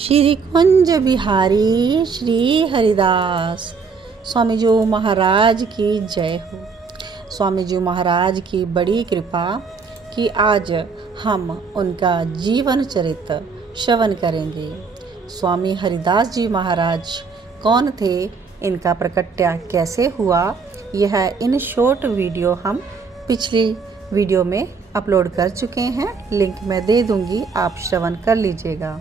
श्री कुंज बिहारी श्री हरिदास स्वामी जी महाराज की जय हो। स्वामी जी महाराज की बड़ी कृपा कि आज हम उनका जीवन चरित्र श्रवण करेंगे। स्वामी हरिदास जी महाराज कौन थे, इनका प्रकट्य कैसे हुआ, यह इन शॉर्ट वीडियो हम पिछली वीडियो में अपलोड कर चुके हैं। लिंक मैं दे दूंगी, आप श्रवण कर लीजिएगा।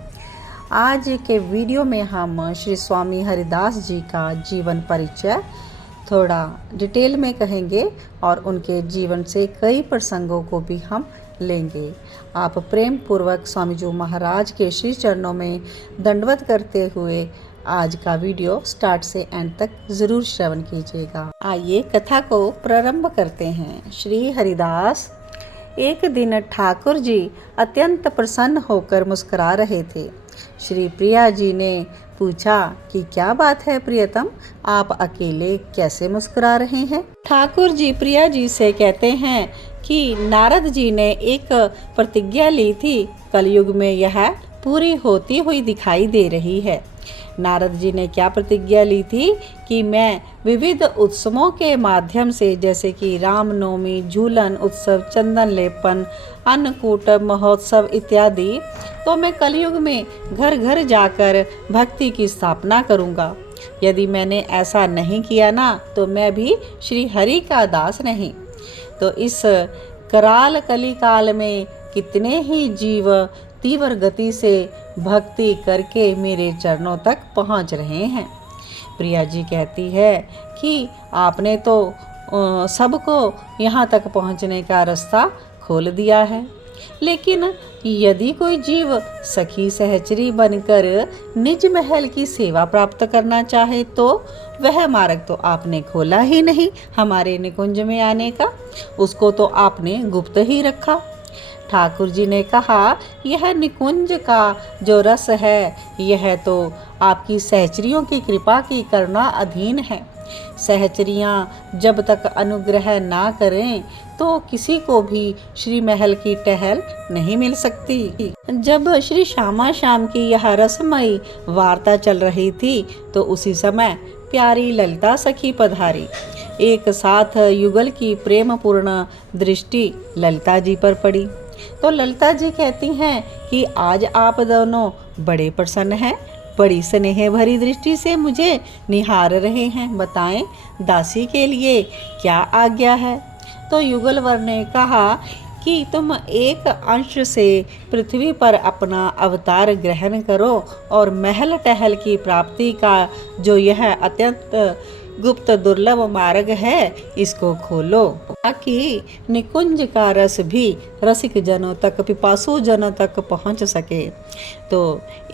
आज के वीडियो में हम श्री स्वामी हरिदास जी का जीवन परिचय थोड़ा डिटेल में कहेंगे और उनके जीवन से कई प्रसंगों को भी हम लेंगे। आप प्रेम पूर्वक स्वामी जी महाराज के श्री चरणों में दंडवत करते हुए आज का वीडियो स्टार्ट से एंड तक जरूर श्रवण कीजिएगा। आइए कथा को प्रारंभ करते हैं। श्री हरिदास एक दिन ठाकुर जी अत्यंत प्रसन्न होकर मुस्कुरा रहे थे। श्री प्रिया जी ने पूछा कि क्या बात है प्रियतम, आप अकेले कैसे मुस्कुरा रहे हैं। ठाकुर जी प्रिया जी से कहते हैं कि नारद जी ने एक प्रतिज्ञा ली थी, कलयुग में यह पूरी होती हुई दिखाई दे रही है। नारद जी ने क्या प्रतिज्ञा ली थी कि मैं विविध उत्सवों के माध्यम से, जैसे कि रामनवमी, झूलन उत्सव, चंदन लेपन, अन्नकूट महोत्सव इत्यादि, तो मैं कलयुग में घर घर जाकर भक्ति की स्थापना करूंगा। यदि मैंने ऐसा नहीं किया ना, तो मैं भी श्री हरि का दास नहीं। तो इस कराल कली काल में कितने ही जीव तीव्र गति से भक्ति करके मेरे चरणों तक पहुंच रहे हैं। प्रिया जी कहती है कि आपने तो सबको यहाँ तक पहुँचने का रास्ता खोल दिया है, लेकिन यदि कोई जीव सखी सहचरी बनकर निज महल की सेवा प्राप्त करना चाहे, तो वह मार्ग तो आपने खोला ही नहीं हमारे निकुंज में आने का, उसको तो आपने गुप्त ही रखा। ठाकुर जी ने कहा, यह निकुंज का जो रस है, यह तो आपकी सहचरियों की कृपा की करुणा अधीन है। सहचरियाँ जब तक अनुग्रह ना करें तो किसी को भी श्री महल की टहल नहीं मिल सकती। जब श्री श्यामा श्याम की यह रसमयी वार्ता चल रही थी, तो उसी समय प्यारी ललिता सखी पधारी। एक साथ युगल की प्रेम पूर्ण दृष्टि ललिता जी पर पड़ी। तो ललिता जी कहती हैं कि आज आप दोनों बड़े प्रसन्न हैं, बड़ी स्नेह भरी दृष्टि से मुझे निहार रहे हैं। बताएं, दासी के लिए क्या आज्ञा है। तो युगलवर ने कहा कि तुम एक अंश से पृथ्वी पर अपना अवतार ग्रहण करो और महल टहल की प्राप्ति का जो यह अत्यंत गुप्त दुर्लभ मार्ग है, इसको खोलो, ताकि निकुंज का रस भी रसिक जनों तक, पिपासु जनों तक पहुंच सके। तो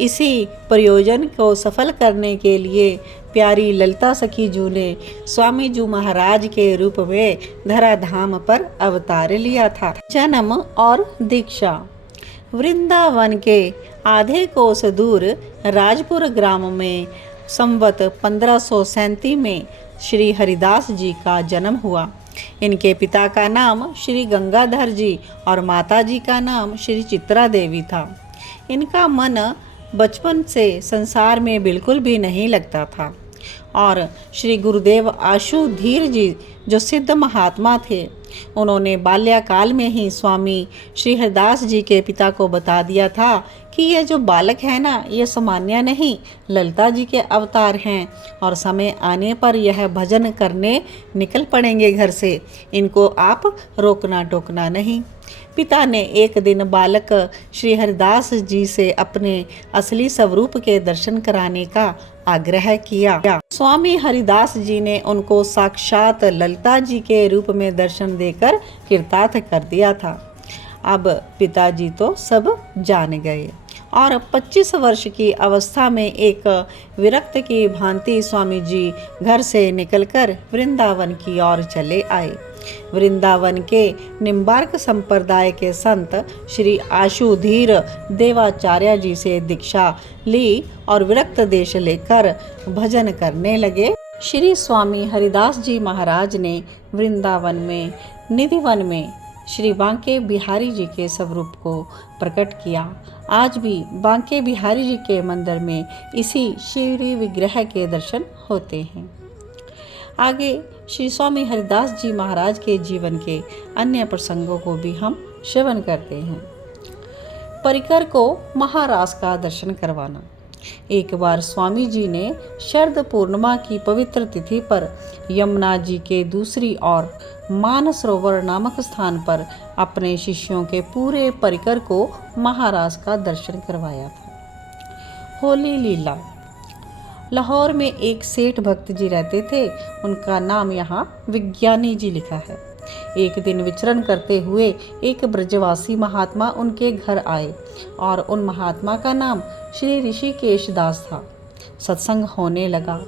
इसी प्रयोजन को सफल करने के लिए प्यारी ललिता सखी जी ने स्वामी जी महाराज के रूप में धराधाम पर अवतार लिया था। जन्म और दीक्षा। वृंदावन के आधे कोस दूर राजपुर ग्राम में संवत 1537 में श्री हरिदास जी का जन्म हुआ। इनके पिता का नाम श्री गंगाधर जी और माता जी का नाम श्री चित्रा देवी था। इनका मन बचपन से संसार में बिल्कुल भी नहीं लगता था और श्री गुरुदेव आशु धीर जी जो सिद्ध महात्मा थे, उन्होंने बाल्यकाल में ही स्वामी श्री हरिदास जी के पिता को बता दिया था कि यह जो बालक है ना, ये सामान्य नहीं, ललिता जी के अवतार हैं और समय आने पर यह भजन करने निकल पड़ेंगे घर से, इनको आप रोकना टोकना नहीं। पिता ने एक दिन बालक श्री हरिदास जी से अपने असली स्वरूप के दर्शन कराने का आग्रह किया। स्वामी हरिदास जी ने उनको साक्षात ललिता जी के रूप में दर्शन देकर कृतार्थ कर दिया था। अब पिताजी तो सब जान गए और 25 वर्ष की अवस्था में एक विरक्त की भांति स्वामी जी घर से निकलकर वृंदावन की ओर चले आए। वृंदावन के निम्बार्क संप्रदाय के संत श्री आशुधीर देवाचार्य जी से दीक्षा ली और विरक्त देश लेकर भजन करने लगे। श्री स्वामी हरिदास जी महाराज ने वृंदावन में निधिवन में श्री बांके बिहारी जी के स्वरूप को प्रकट किया। आज भी बांके बिहारी जी के मंदिर में इसी शिवरी विग्रह के दर्शन होते हैं। आगे श्री स्वामी हरिदास जी महाराज के जीवन के अन्य प्रसंगों को भी हम श्रवण करते हैं। परिकर को महारास का दर्शन करवाना। एक बार स्वामी जी ने शरद पूर्णिमा की पवित्र तिथि पर यमुना जी के दूसरी ओर मानसरोवर नामक स्थान पर अपने शिष्यों के पूरे परिकर को महारास का दर्शन करवाया था। होली लीला। लाहौर में एक सेठ भक्त जी रहते थे, उनका नाम यहाँ विज्ञानी जी लिखा है। एक दिन विचरण करते हुए एक ब्रजवासी महात्मा उनके घर आए और उन महात्मा का नाम श्री ऋषिकेश दास था। सत्संग होने लगा।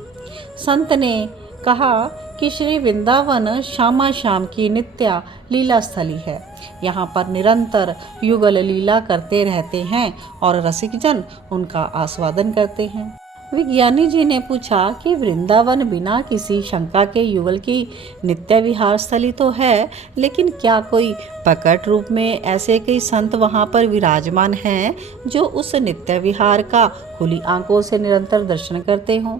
संत ने कहा कि श्री वृंदावन श्यामा श्याम की नित्य लीला स्थली है। यहाँ पर निरंतर युगल लीला करते रहते हैं और रसिक जन उनका आस्वादन करते हैं। विज्ञानी जी ने पूछा कि वृंदावन बिना किसी शंका के युगल की नित्य विहार स्थली तो है, लेकिन क्या कोई प्रकट रूप में ऐसे कई संत वहाँ पर विराजमान हैं जो उस नित्य विहार का खुली आंखों से निरंतर दर्शन करते हों?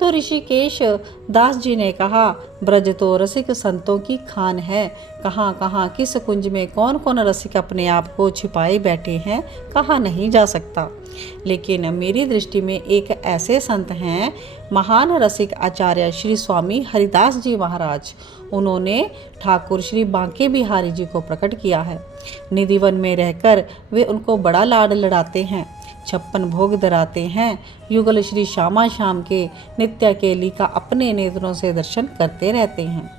तो ऋषिकेश दास जी ने कहा, ब्रज तो रसिक संतों की खान है। कहाँ कहाँ किस कुंज में कौन कौन रसिक अपने आप को छिपाए बैठे हैं, कहा नहीं जा सकता। लेकिन मेरी दृष्टि में एक ऐसे संत हैं, महान रसिक आचार्य श्री स्वामी हरिदास जी महाराज। उन्होंने ठाकुर श्री बांके बिहारी जी को प्रकट किया है। निधिवन में रहकर वे उनको बड़ा लाड लड़ाते हैं, 56 भोग धराते हैं। युगल श्री श्यामा श्याम के नित्य केली का अपने नेत्रों से दर्शन करते रहते हैं।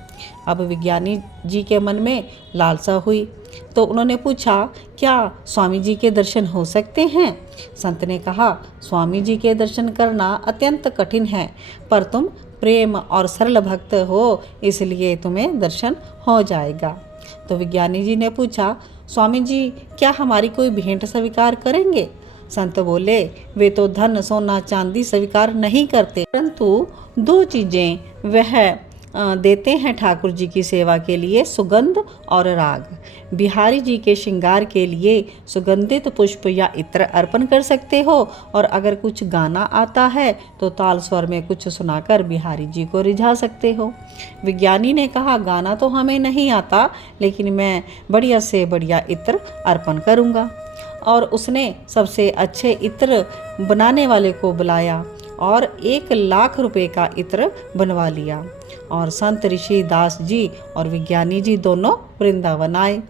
अब विज्ञानी जी के मन में लालसा हुई तो उन्होंने पूछा, क्या स्वामी जी के दर्शन हो सकते हैं? संत ने कहा, स्वामी जी के दर्शन करना अत्यंत कठिन है, पर तुम प्रेम और सरल भक्त हो, इसलिए तुम्हें दर्शन हो जाएगा। तो विज्ञानी जी ने पूछा, स्वामी जी क्या हमारी कोई भेंट स्वीकार करेंगे? संत बोले, वे तो धन सोना चांदी स्वीकार नहीं करते, परंतु 2 चीजें वह देते हैं ठाकुर जी की सेवा के लिए, सुगंध और राग। बिहारी जी के श्रृंगार के लिए सुगंधित पुष्प या इत्र अर्पण कर सकते हो, और अगर कुछ गाना आता है तो ताल स्वर में कुछ सुनाकर बिहारी जी को रिझा सकते हो। विज्ञानी ने कहा, गाना तो हमें नहीं आता, लेकिन मैं बढ़िया से बढ़िया इत्र अर्पण करूँगा। और उसने सबसे अच्छे इत्र बनाने वाले को बुलाया और 1 लाख रुपए का इत्र बनवा लिया। और संत ऋषि दास जी और विज्ञानी जी दोनों वृंदावन आए।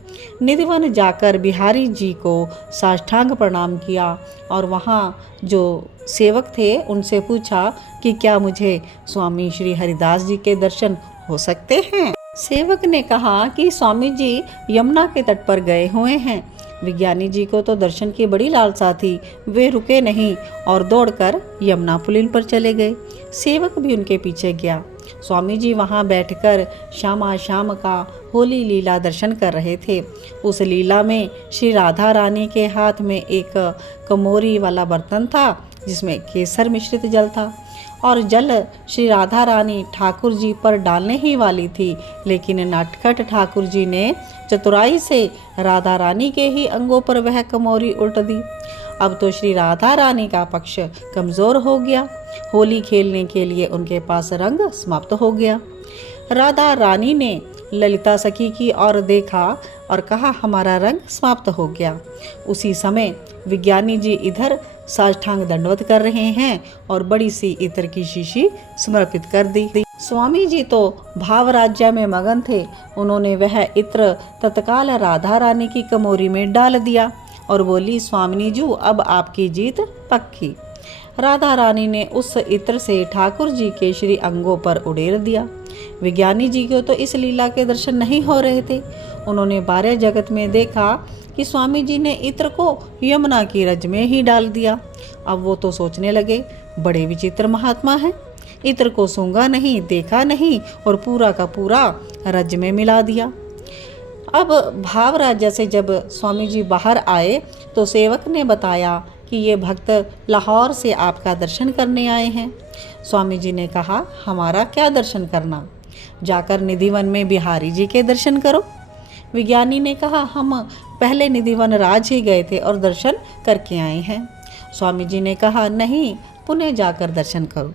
निधिवन जाकर बिहारी जी को साष्टांग प्रणाम किया और वहाँ जो सेवक थे उनसे पूछा कि क्या मुझे स्वामी श्री हरिदास जी के दर्शन हो सकते हैं? सेवक ने कहा कि स्वामी जी यमुना के तट पर गए हुए हैं। विज्ञानी जी को तो दर्शन की बड़ी लालसा थी, वे रुके नहीं और दौड़कर यमुना पुलिन पर चले गए। सेवक भी उनके पीछे गया। स्वामी जी वहाँ बैठकर श्यामा श्याम का होली लीला दर्शन कर रहे थे। उस लीला में श्री राधा रानी के हाथ में एक कमोरी वाला बर्तन था जिसमें केसर मिश्रित जल था, और जल श्री राधा रानी ठाकुर जी पर डालने ही वाली थी, लेकिन नटखट ठाकुर जी ने चतुराई से राधा रानी के ही अंगों पर वह कमोरी उल्ट दी। अब तो श्री राधा रानी का पक्ष कमज़ोर हो गया। होली खेलने के लिए उनके पास रंग समाप्त हो गया। राधा रानी ने ललिता सखी की ओर देखा और कहा, हमारा रंग समाप्त हो गया। उसी समय विज्ञानी जी इधर साष्टांग दंडवत कर रहे हैं और बड़ी सी इत्र की शीशी समर्पित कर दी। स्वामी जी तो भाव राज्य में मगन थे। उन्होंने वह इत्र तत्काल राधा रानी की कमोरी में डाल दिया और बोली, स्वामिनी जी अब आपकी जीत पक्की। राधा रानी ने उस इत्र से ठाकुर जी के श्री अंगों पर उड़ेल दिया। विज्ञानी जी को तो इस लीला के दर्शन नहीं हो रहे थे। उन्होंने 12 जगत में देखा कि स्वामी जी ने इत्र को यमुना की रज में ही डाल दिया। अब वो तो सोचने लगे, बड़े विचित्र महात्मा हैं, इत्र को सूंघा नहीं, देखा नहीं और पूरा का पूरा रज में मिला दिया। अब भाव राज्य से जब स्वामी जी बाहर आए तो सेवक ने बताया कि ये भक्त लाहौर से आपका दर्शन करने आए हैं। स्वामी जी ने कहा, हमारा क्या दर्शन करना, जाकर निधिवन में बिहारी जी के दर्शन करो। विज्ञानी ने कहा, हम पहले निधिवन राज ही गए थे और दर्शन करके आए हैं। स्वामी जी ने कहा, नहीं, पुणे जाकर दर्शन करो।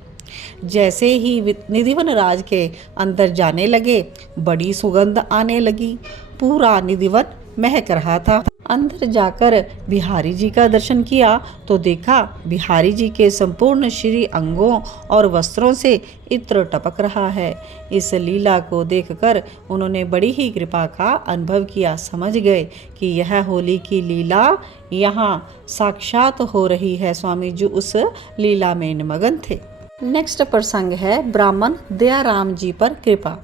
जैसे ही निधिवन राज के अंदर जाने लगे, बड़ी सुगंध आने लगी। पूरा निधिवन महक रहा था। अंदर जाकर बिहारी जी का दर्शन किया तो देखा बिहारी जी के संपूर्ण शरीर, अंगों और वस्त्रों से इत्र टपक रहा है। इस लीला को देखकर उन्होंने बड़ी ही कृपा का अनुभव किया। समझ गए कि यह होली की लीला यहाँ साक्षात हो रही है। स्वामी जी उस लीला में निमग्न थे। नेक्स्ट प्रसंग है ब्राह्मण दयाराम जी पर कृपा।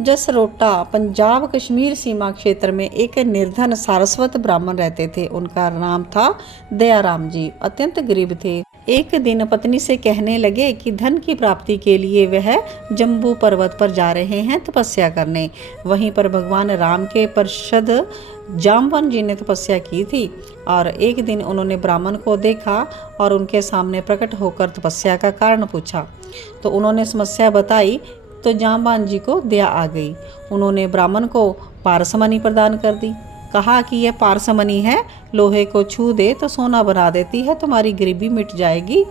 जसरोटा पंजाब कश्मीर सीमा क्षेत्र में एक निर्धन सारस्वत ब्राह्मण रहते थे। उनका नाम था दयाराम जी। अत्यंत गरीब थे। एक दिन पत्नी से कहने लगे कि धन की प्राप्ति के लिए वह जम्बू पर्वत पर जा रहे हैं तपस्या करने। वहीं पर भगवान राम के पार्षद जामवन जी ने तपस्या की थी और एक दिन उन्होंने ब्राह्मण को देखा और उनके सामने प्रकट होकर तपस्या का कारण पूछा। तो उन्होंने समस्या बताई तो जामवान जी को दया आ गई। उन्होंने ब्राह्मण को पारसमणि प्रदान कर दी। कहा कि यह पारसमणि है, लोहे को छू दे तो सोना बना देती है, तुम्हारी गरीबी मिट जाएगी,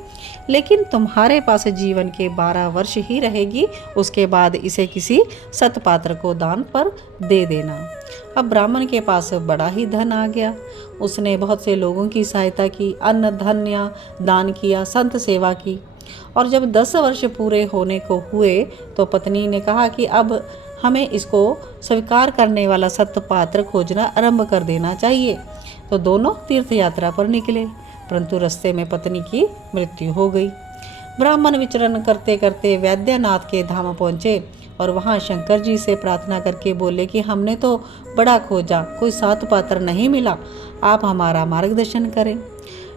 लेकिन तुम्हारे पास जीवन के 12 वर्ष ही रहेगी। उसके बाद इसे किसी सतपात्र को दान पर दे देना। अब ब्राह्मण के पास बड़ा ही धन आ गया। उसने बहुत से लोगों की सहायता की, अन्न धन्य दान किया, संत सेवा की। और जब 10 वर्ष पूरे होने को हुए तो पत्नी ने कहा कि अब हमें इसको स्वीकार करने वाला सतपात्र खोजना आरंभ कर देना चाहिए। तो दोनों तीर्थ यात्रा पर निकले, परंतु रास्ते में पत्नी की मृत्यु हो गई। ब्राह्मण विचरण करते करते वैद्यनाथ के धाम पहुँचे और वहाँ शंकर जी से प्रार्थना करके बोले कि हमने तो बड़ा खोजा, कोई सतपात्र नहीं मिला, आप हमारा मार्गदर्शन करें।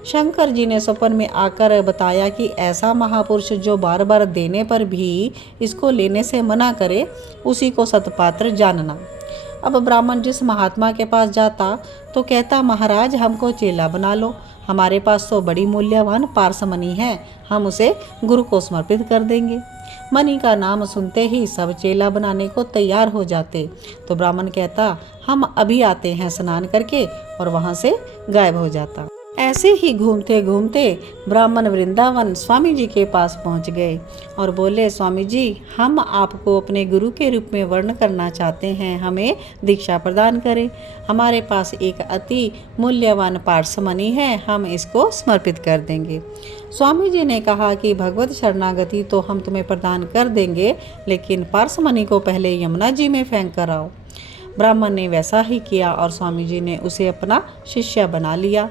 शंकर जी ने स्वप्न में आकर बताया कि ऐसा महापुरुष जो बार बार देने पर भी इसको लेने से मना करे, उसी को सतपात्र जानना। अब ब्राह्मण जिस महात्मा के पास जाता तो कहता, महाराज हमको चेला बना लो, हमारे पास तो बड़ी मूल्यवान पारसमणि है, हम उसे गुरु को समर्पित कर देंगे। मणि का नाम सुनते ही सब चेला बनाने को तैयार हो जाते। तो ब्राह्मण कहता, हम अभी आते हैं स्नान करके, और वहाँ से गायब हो जाता। ऐसे ही घूमते घूमते ब्राह्मण वृंदावन स्वामी जी के पास पहुंच गए और बोले, स्वामी जी हम आपको अपने गुरु के रूप में वर्ण करना चाहते हैं, हमें दीक्षा प्रदान करें। हमारे पास एक अति मूल्यवान पारसमणि है, हम इसको समर्पित कर देंगे। स्वामी जी ने कहा कि भगवत शरणागति तो हम तुम्हें प्रदान कर देंगे, लेकिन पारसमणि को पहले यमुना जी में फेंक कर आओ। ब्राह्मण ने वैसा ही किया और स्वामी जी ने उसे अपना शिष्य बना लिया।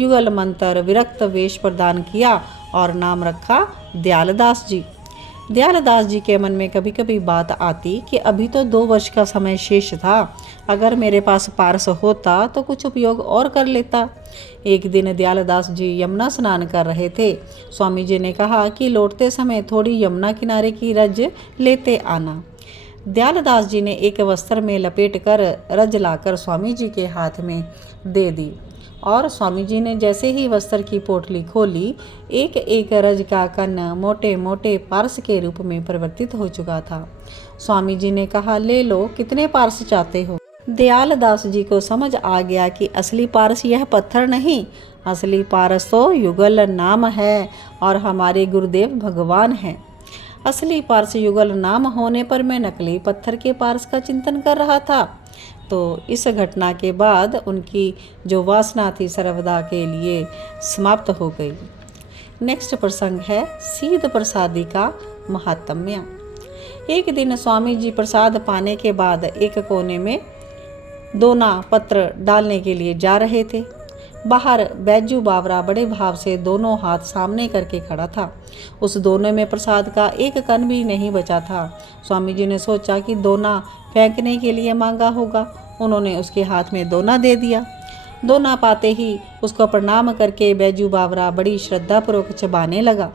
युगल मंत्र विरक्त वेश प्रदान किया और नाम रखा दयालदास जी। दयालदास जी के मन में कभी कभी बात आती कि अभी तो 2 वर्ष का समय शेष था, अगर मेरे पास पारस होता तो कुछ उपयोग और कर लेता। एक दिन दयालदास जी यमुना स्नान कर रहे थे। स्वामी जी ने कहा कि लौटते समय थोड़ी यमुना किनारे की रज लेते आना। दयालदास जी ने एक वस्त्र में लपेटकर रज लाकर स्वामी जी के हाथ में दे दी और स्वामी जी ने जैसे ही वस्त्र की पोटली खोली, एक एक रज का कण मोटे मोटे पारस के रूप में परिवर्तित हो चुका था। स्वामी जी ने कहा, ले लो, कितने पारस चाहते हो। दयालदास जी को समझ आ गया कि असली पारस यह पत्थर नहीं, असली पारस तो युगल नाम है और हमारे गुरुदेव भगवान हैं। असली पारस युगल नाम होने पर मैं नकली पत्थर के पारस का चिंतन कर रहा था। तो इस घटना के बाद उनकी जो वासना थी सर्वदा के लिए समाप्त हो गई। नेक्स्ट प्रसंग है सीध प्रसादी का महात्म्य। एक दिन स्वामी जी प्रसाद पाने के बाद एक कोने में दोना पत्र डालने के लिए जा रहे थे। बाहर बैजू बावरा बड़े भाव से दोनों हाथ सामने करके खड़ा था। उस दोने में प्रसाद का एक कण भी नहीं बचा था। स्वामी जी ने सोचा कि दोना फेंकने के लिए मांगा होगा। उन्होंने उसके हाथ में दोना दे दिया। दोना पाते ही उसको प्रणाम करके बैजू बावरा बड़ी श्रद्धापूर्वक चबाने लगा।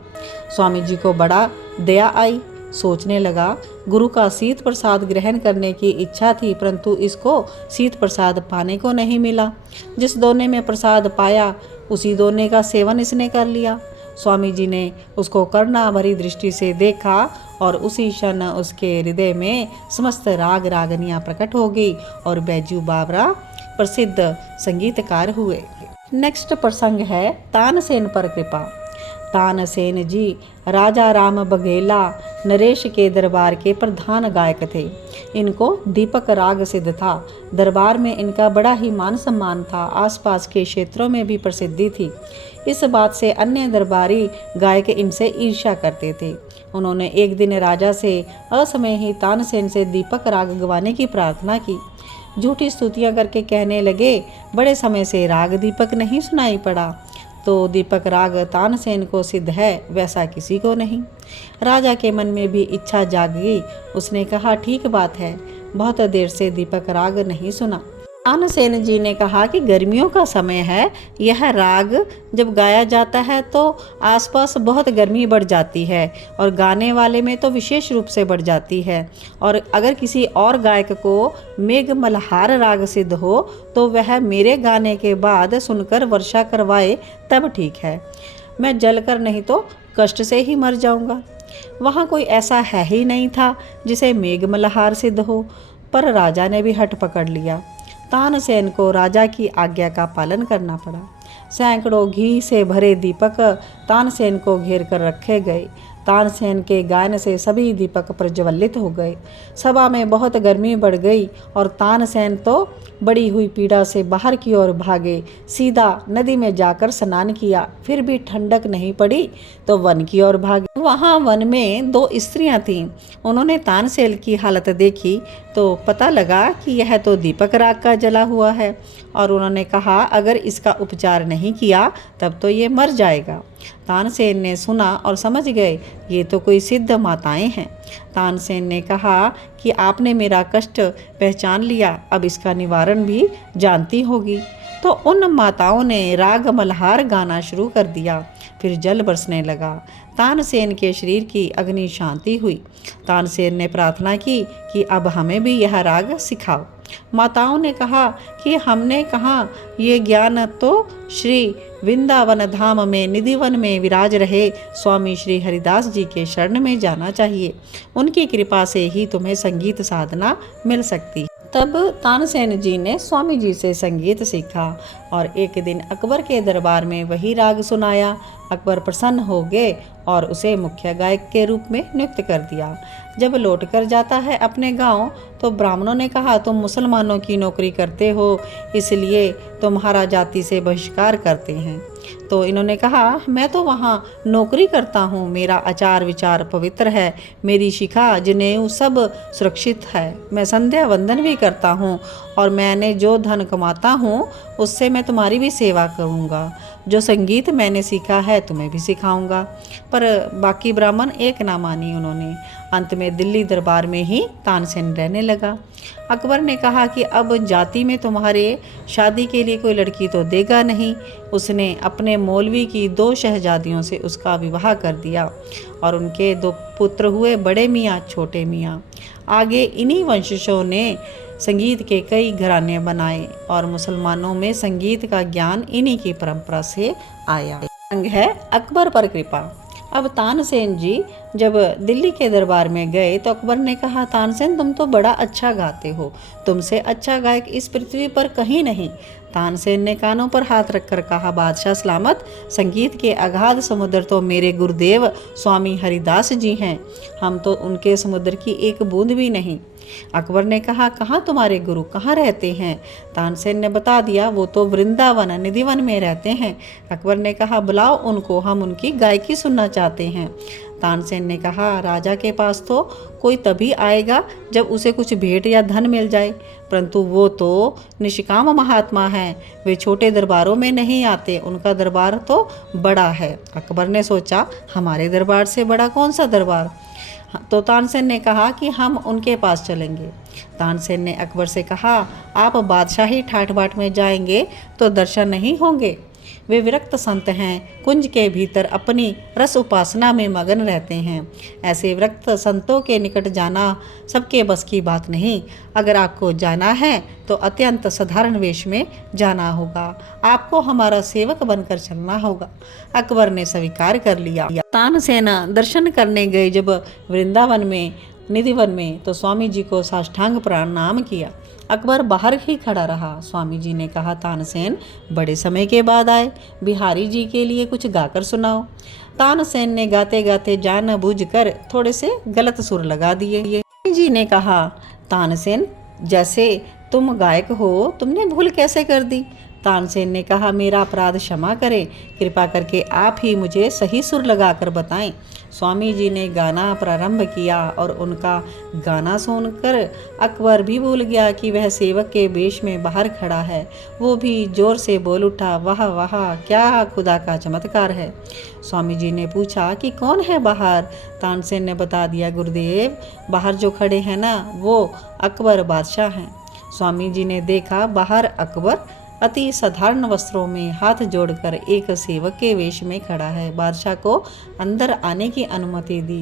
स्वामी जी को बड़ा दया आई। सोचने लगा, गुरु का शीत प्रसाद ग्रहण करने की इच्छा थी, परंतु इसको शीत प्रसाद पाने को नहीं मिला। जिस दोने में प्रसाद पाया उसी दोने का सेवन इसने कर लिया। स्वामी जी ने उसको करुणा भरी दृष्टि से देखा और उसी क्षण उसके हृदय में समस्त राग रागनियाँ प्रकट हो गई और बैजू बावरा प्रसिद्ध संगीतकार हुए। नेक्स्ट प्रसंग है तानसेन पर कृपा। तानसेन जी राजा राम बघेला नरेश के दरबार के प्रधान गायक थे। इनको दीपक राग सिद्ध था। दरबार में इनका बड़ा ही मान सम्मान था। आसपास के क्षेत्रों में भी प्रसिद्धि थी। इस बात से अन्य दरबारी गायक इनसे ईर्ष्या करते थे। उन्होंने एक दिन राजा से असमय ही तानसेन से दीपक राग गवाने की प्रार्थना की। झूठी स्तुतियां करके कहने लगे, बड़े समय से राग दीपक नहीं सुनाई पड़ा। तो दीपक राग तानसेन को सिद्ध है, वैसा किसी को नहीं। राजा के मन में भी इच्छा जाग गई। उसने कहा, ठीक बात है, बहुत देर से दीपक राग नहीं सुना। तानसेन जी ने कहा कि गर्मियों का समय है, यह राग जब गाया जाता है तो आसपास बहुत गर्मी बढ़ जाती है और गाने वाले में तो विशेष रूप से बढ़ जाती है। और अगर किसी और गायक को मेघ मल्हार राग सिद्ध हो तो वह मेरे गाने के बाद सुनकर वर्षा करवाए तब ठीक है। मैं जलकर नहीं तो कष्ट से ही मर जाऊंगा। वहाँ कोई ऐसा है ही नहीं था जिसे मेघ मल्हार सिद्ध हो। पर राजा ने भी हट पकड़ लिया। तानसेन को राजा की आज्ञा का पालन करना पड़ा। सैकड़ों घी से भरे दीपक तानसेन को घेर कर रखे गए। तानसेन के गायन से सभी दीपक प्रज्वलित हो गए। सभा में बहुत गर्मी बढ़ गई और तानसेन तो बड़ी हुई पीड़ा से बाहर की ओर भागे। सीधा नदी में जाकर स्नान किया, फिर भी ठंडक नहीं पड़ी तो वन की ओर भागे। वहाँ वन में दो स्त्रियां थीं। उन्होंने तानसेन की हालत देखी तो पता लगा कि यह तो दीपक राग का जला हुआ है और उन्होंने कहा, अगर इसका उपचार नहीं किया तब तो ये मर जाएगा। तानसेन ने सुना और समझ गए ये तो कोई सिद्ध माताएं हैं। तानसेन ने कहा कि आपने मेरा कष्ट पहचान लिया, अब इसका निवारण भी जानती होगी। तो उन माताओं ने राग मल्हार गाना शुरू कर दिया। फिर जल बरसने लगा। तानसेन के शरीर की अग्नि शांति हुई। तानसेन ने प्रार्थना की कि अब हमें भी यह राग सिखाओ। माताओं ने कहा कि हमने कहा, ये ज्ञान तो श्री वृंदावन धाम में निधिवन में विराज रहे स्वामी श्री हरिदास जी के शरण में जाना चाहिए। उनकी कृपा से ही तुम्हें संगीत साधना मिल सकती है। तब तानसेन जी ने स्वामी जी से संगीत सीखा और एक दिन अकबर के दरबार में वही राग सुनाया। अकबर प्रसन्न हो गए और उसे मुख्य गायक के रूप में नियुक्त कर दिया। जब लौट कर जाता है अपने गांव तो ब्राह्मणों ने कहा, तुम मुसलमानों की नौकरी करते हो, इसलिए तुम्हारा जाति से बहिष्कार करते हैं। तो इन्होंने कहा, मैं तो वहाँ नौकरी करता हूँ, मेरा आचार विचार पवित्र है, मेरी शिखा जनेऊ सब सुरक्षित है, मैं संध्या वंदन भी करता हूँ और मैंने जो धन कमाता हूँ उससे मैं तुम्हारी भी सेवा करूँगा। जो संगीत मैंने सीखा है तुम्हें भी सिखाऊंगा। पर बाकी ब्राह्मण एक ना मानी उन्होंने। अंत में दिल्ली दरबार में ही तानसेन रहने लगा। अकबर ने कहा कि अब जाति में तुम्हारे शादी के लिए कोई लड़की तो देगा नहीं। उसने अपने मौलवी की 2 शहजादियों से उसका विवाह कर दिया और उनके 2 पुत्र हुए, बड़े मियाँ छोटे मियाँ। आगे इन्हीं वंशजों ने संगीत के कई घराने बनाए और मुसलमानों में संगीत का ज्ञान इन्हीं की परंपरा से आया। अंग है अकबर पर कृपा। अब तानसेन जी जब दिल्ली के दरबार में गए तो अकबर ने कहा, तानसेन तुम तो बड़ा अच्छा गाते हो, तुमसे अच्छा गायक इस पृथ्वी पर कहीं नहीं। तानसेन ने कानों पर हाथ रखकर कहा, बादशाह सलामत, संगीत के अगाध समुद्र तो मेरे गुरुदेव स्वामी हरिदास जी हैं, हम तो उनके समुद्र की एक बूंद भी नहीं। अकबर ने कहा, कहाँ तुम्हारे गुरु, कहाँ रहते हैं? तानसेन ने बता दिया, वो तो वृंदावन निधिवन में रहते हैं। अकबर ने कहा, बुलाओ उनको, हम उनकी गायकी सुनना चाहते हैं। तानसेन ने कहा, राजा के पास तो कोई तभी आएगा जब उसे कुछ भेंट या धन मिल जाए, परंतु वो तो निष्काम महात्मा हैं, वे छोटे दरबारों में नहीं आते, उनका दरबार तो बड़ा है। अकबर ने सोचा, हमारे दरबार से बड़ा कौन सा दरबार? तो तानसेन ने कहा कि हम उनके पास चलेंगे। तानसेन ने अकबर से कहा, आप बादशाही ठाठ बाट में जाएंगे तो दर्शन नहीं होंगे। वे विरक्त संत हैं, कुंज के भीतर अपनी रस उपासना में मगन रहते हैं। ऐसे विरक्त संतों के निकट जाना सबके बस की बात नहीं। अगर आपको जाना है तो अत्यंत साधारण वेश में जाना होगा। आपको हमारा सेवक बनकर चलना होगा। अकबर ने स्वीकार कर लिया। तानसेन दर्शन करने गए जब वृंदावन में निधिवन में, तो स्वामी जी को साष्टांग प्रणाम किया। अकबर बाहर ही खड़ा रहा। स्वामी जी ने कहा, तानसेन बड़े समय के बाद आए, बिहारी जी के लिए कुछ गाकर सुनाओ। तानसेन ने गाते गाते जानबूझकर थोड़े से गलत सुर लगा दिए। स्वामी जी ने कहा, तानसेन जैसे तुम गायक हो, तुमने भूल कैसे कर दी? तानसेन ने कहा, मेरा अपराध क्षमा करें, कृपा करके आप ही मुझे सही सुर लगाकर बताएं। स्वामी जी ने गाना प्रारंभ किया और उनका गाना सुनकर अकबर भी भूल गया कि वह सेवक के वेश में बाहर खड़ा है। वो भी जोर से बोल उठा, वाह वाह, क्या खुदा का चमत्कार है। स्वामी जी ने पूछा कि कौन है बाहर? तानसेन ने बता दिया, गुरुदेव बाहर जो खड़े हैं ना, वो अकबर बादशाह हैं। स्वामी जी ने देखा बाहर अकबर अति साधारण वस्त्रों में हाथ जोड़कर एक सेवक के वेश में खड़ा है। बादशाह को अंदर आने की अनुमति दी।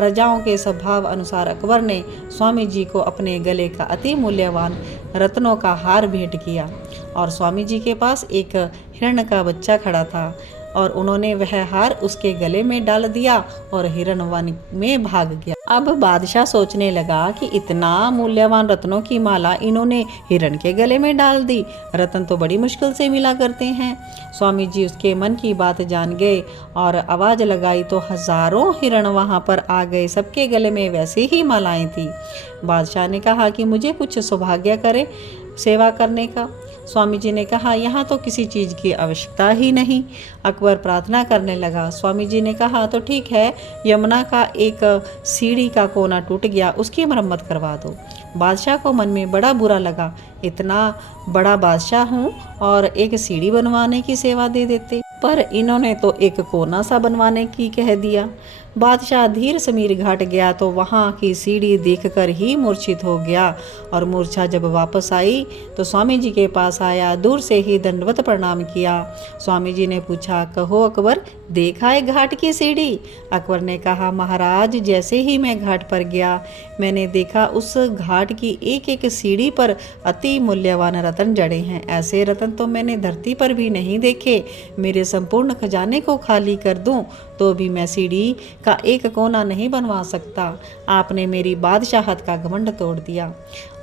राजाओं के स्वभाव अनुसार अकबर ने स्वामी जी को अपने गले का अति मूल्यवान रत्नों का हार भेंट किया और स्वामी जी के पास एक हिरण का बच्चा खड़ा था और उन्होंने वह हार उसके गले में डाल दिया और हिरण वन में भाग गया। अब बादशाह सोचने लगा कि इतना मूल्यवान रत्नों की माला इन्होंने हिरण के गले में डाल दी। रत्न तो बड़ी मुश्किल से मिला करते हैं। स्वामी जी उसके मन की बात जान गए और आवाज लगाई तो हजारों हिरण वहां पर आ गए। सबके गले में वैसे ही मालाएं थी। बादशाह ने कहा कि मुझे कुछ सौभाग्य करे सेवा करने का। स्वामी जी ने कहा, यहाँ तो किसी चीज़ की आवश्यकता ही नहीं। अकबर प्रार्थना करने लगा। स्वामी जी ने कहा, तो ठीक है, यमुना का एक सीढ़ी का कोना टूट गया, उसकी मरम्मत करवा दो। बादशाह को मन में बड़ा बुरा लगा, इतना बड़ा बादशाह हूँ और एक सीढ़ी बनवाने की सेवा दे देते, पर इन्होंने तो एक कोना सा बनवाने की कह दिया। बादशाह धीर समीर घाट गया तो वहाँ की सीढ़ी देखकर ही मूर्छित हो गया और मूर्छा जब वापस आई तो स्वामी जी के पास आया। दूर से ही दंडवत प्रणाम किया। स्वामी जी ने पूछा, कहो अकबर, देखा है घाट की सीढ़ी? अकबर ने कहा, महाराज जैसे ही मैं घाट पर गया मैंने देखा उस घाट की एक एक सीढ़ी पर अति मूल्यवान रत्न जड़े हैं। ऐसे रत्न तो मैंने धरती पर भी नहीं देखे। मेरे संपूर्ण खजाने को खाली कर दूं तो भी मैं सीढ़ी का एक कोना नहीं बनवा सकता। आपने मेरी बादशाहत का घमंड तोड़ दिया।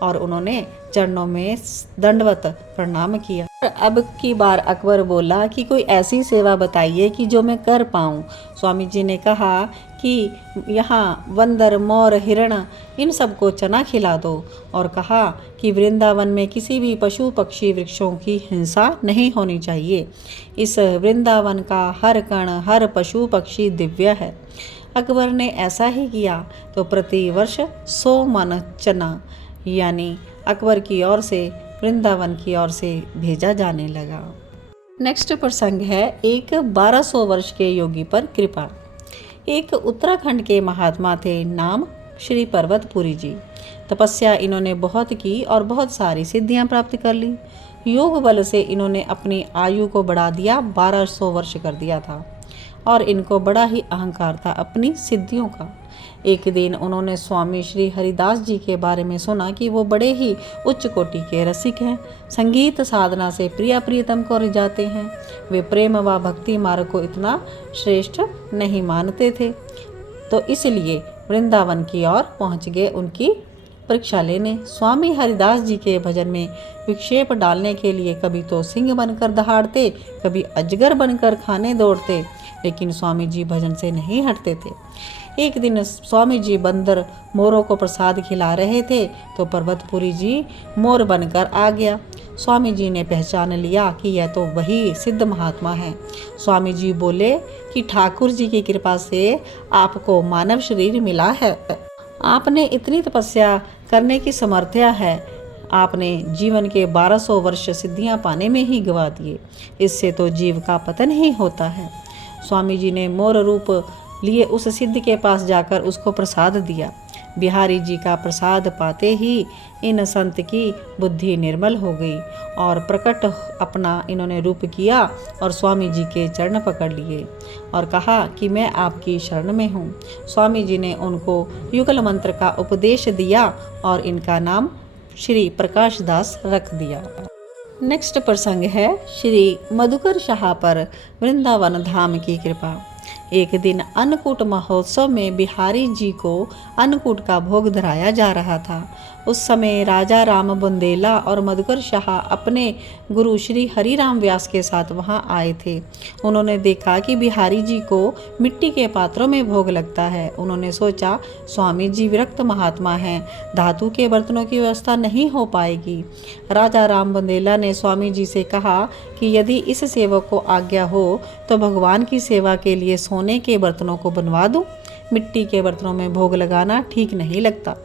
और उन्होंने चरणों में दंडवत प्रणाम किया। अब की बार अकबर बोला कि कोई ऐसी सेवा बताइए कि जो मैं कर पाऊँ। स्वामी जी ने कहा कि यहाँ बंदर, मोर, हिरण इन सबको चना खिला दो और कहा कि वृंदावन में किसी भी पशु पक्षी वृक्षों की हिंसा नहीं होनी चाहिए। इस वृंदावन का हर कण, हर पशु पक्षी दिव्य है। अकबर ने ऐसा ही किया तो प्रति वर्ष 100 मन चना यानी अकबर की ओर से वृंदावन की ओर से भेजा जाने लगा। नेक्स्ट प्रसंग है एक 1200 वर्ष के योगी पर कृपा। एक उत्तराखंड के महात्मा थे, नाम श्री पर्वतपुरी जी। तपस्या इन्होंने बहुत की और बहुत सारी सिद्धियां प्राप्त कर ली। योग बल से इन्होंने अपनी आयु को बढ़ा दिया, 1200 वर्ष कर दिया था और इनको बड़ा ही अहंकार था अपनी सिद्धियों का। एक दिन उन्होंने स्वामी श्री हरिदास जी के बारे में सुना कि वो बड़े ही उच्च कोटि के रसिक हैं, संगीत साधना से प्रिया प्रियतम को रिझाते हैं। वे प्रेम व भक्ति मार्ग को इतना श्रेष्ठ नहीं मानते थे, तो इसलिए वृंदावन की ओर पहुंच गए उनकी परीक्षा लेने। स्वामी हरिदास जी के भजन में विक्षेप डालने के लिए कभी तो सिंह बनकर दहाड़ते, कभी अजगर बनकर खाने दौड़ते, लेकिन स्वामी जी भजन से नहीं हटते थे। एक दिन स्वामी जी बंदर मोरों को प्रसाद खिला रहे थे तो पर्वतपुरी जी मोर बनकर आ गया। स्वामी जी ने पहचान लिया कि यह तो वही सिद्ध महात्मा है। स्वामी जी बोले कि ठाकुर जी की कृपा से आपको मानव शरीर मिला है। आपने इतनी तपस्या करने की समर्थ्या है, आपने जीवन के 1200 वर्ष सिद्धियां पाने में ही गवा दिए। इससे तो जीव का पतन ही होता है। स्वामी जी ने मोर रूप लिए उस सिद्ध के पास जाकर उसको प्रसाद दिया। बिहारी जी का प्रसाद पाते ही इन संत की बुद्धि निर्मल हो गई और प्रकट अपना इन्होंने रूप किया और स्वामी जी के चरण पकड़ लिए और कहा कि मैं आपकी शरण में हूँ। स्वामी जी ने उनको युगल मंत्र का उपदेश दिया और इनका नाम श्री प्रकाश दास रख दिया। नेक्स्ट प्रसंग है श्री मधुकर शाह पर वृंदावन धाम की कृपा। एक दिन अन्नकूट महोत्सव में बिहारी जी को अन्नकूट का भोग धराया जा रहा था। उस समय राजा राम बुंदेला और मधुकर शाह अपने गुरु श्री हरिराम व्यास के साथ वहां आए थे। उन्होंने देखा कि बिहारी जी को मिट्टी के पात्रों में भोग लगता है। उन्होंने सोचा स्वामी जी विरक्त महात्मा हैं, धातु के बर्तनों की व्यवस्था नहीं हो पाएगी। राजा राम बुंदेला ने स्वामी जी से कहा कि यदि इस सेवक को आज्ञा हो तो भगवान की सेवा के लिए सोने के बर्तनों को बनवा दूं। मिट्टी के बर्तनों में भोग लगाना ठीक नहीं लगता।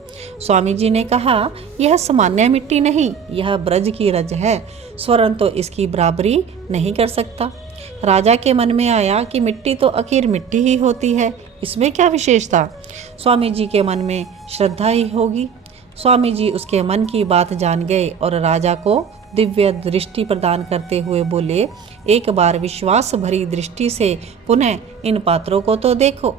स्वामी जी ने कहा, यह सामान्य मिट्टी नहीं, यह ब्रज की रज है, स्वर्ण तो इसकी बराबरी नहीं कर सकता। राजा के मन में आया कि मिट्टी तो आखिर मिट्टी ही होती है, इसमें क्या विशेषता, स्वामी जी के मन में श्रद्धा ही होगी। स्वामी जी उसके मन की बात जान गए और राजा को दिव्य दृष्टि प्रदान करते हुए बोले, एक बार विश्वास भरी दृष्टि से पुनः इन पात्रों को तो देखो।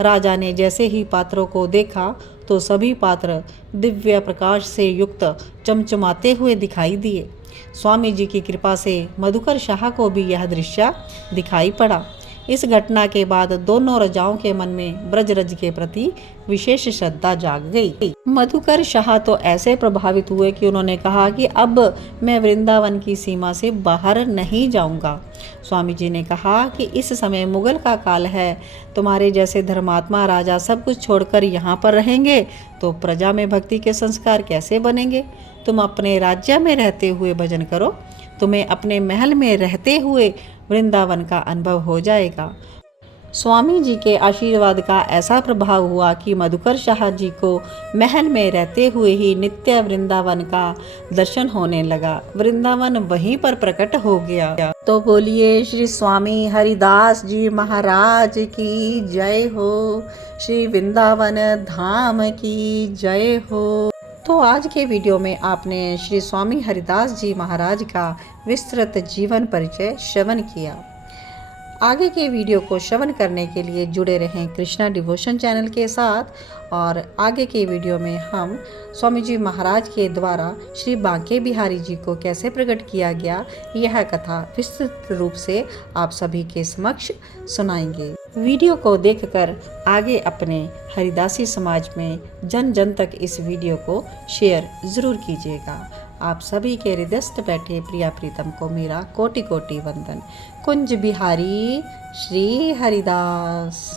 राजा ने जैसे ही पात्रों को देखा तो सभी पात्र दिव्य प्रकाश से युक्त चमचमाते हुए दिखाई दिए। स्वामी जी की कृपा से मधुकर शाह को भी यह दृश्य दिखाई पड़ा। इस घटना के बाद दोनों राजाओं के मन में ब्रजरज के प्रति विशेष श्रद्धा जाग गई। मधुकर शाह तो ऐसे प्रभावित हुए कि उन्होंने कहा कि अब मैं वृंदावन की सीमा से बाहर नहीं जाऊंगा। स्वामी जी ने कहा कि इस समय मुगल का काल है, तुम्हारे जैसे धर्मात्मा राजा सब कुछ छोड़कर यहाँ पर रहेंगे तो प्रजा में भक्ति के संस्कार कैसे बनेंगे। तुम अपने राज्य में रहते हुए भजन करो, तुम्हें अपने महल में रहते हुए वृंदावन का अनुभव हो जाएगा। स्वामी जी के आशीर्वाद का ऐसा प्रभाव हुआ कि मधुकर शाह जी को महल में रहते हुए ही नित्य वृंदावन का दर्शन होने लगा। वृंदावन वहीं पर प्रकट हो गया। तो बोलिए श्री स्वामी हरिदास जी महाराज की जय हो, श्री वृंदावन धाम की जय हो। तो आज के वीडियो में आपने श्री स्वामी हरिदास जी महाराज का विस्तृत जीवन परिचय श्रवण किया। आगे के वीडियो को श्रवण करने के लिए जुड़े रहें कृष्णा डिवोशन चैनल के साथ। और आगे के वीडियो में हम स्वामी जी महाराज के द्वारा श्री बांके बिहारी जी को कैसे प्रकट किया गया, यह कथा विस्तृत रूप से आप सभी के समक्ष सुनाएंगे। वीडियो को देखकर आगे अपने हरिदासी समाज में जन जन तक इस वीडियो को शेयर ज़रूर कीजिएगा। आप सभी के हृदयस्थ बैठे प्रिया प्रीतम को मेरा कोटि कोटि वंदन। कुंज बिहारी श्री हरिदास।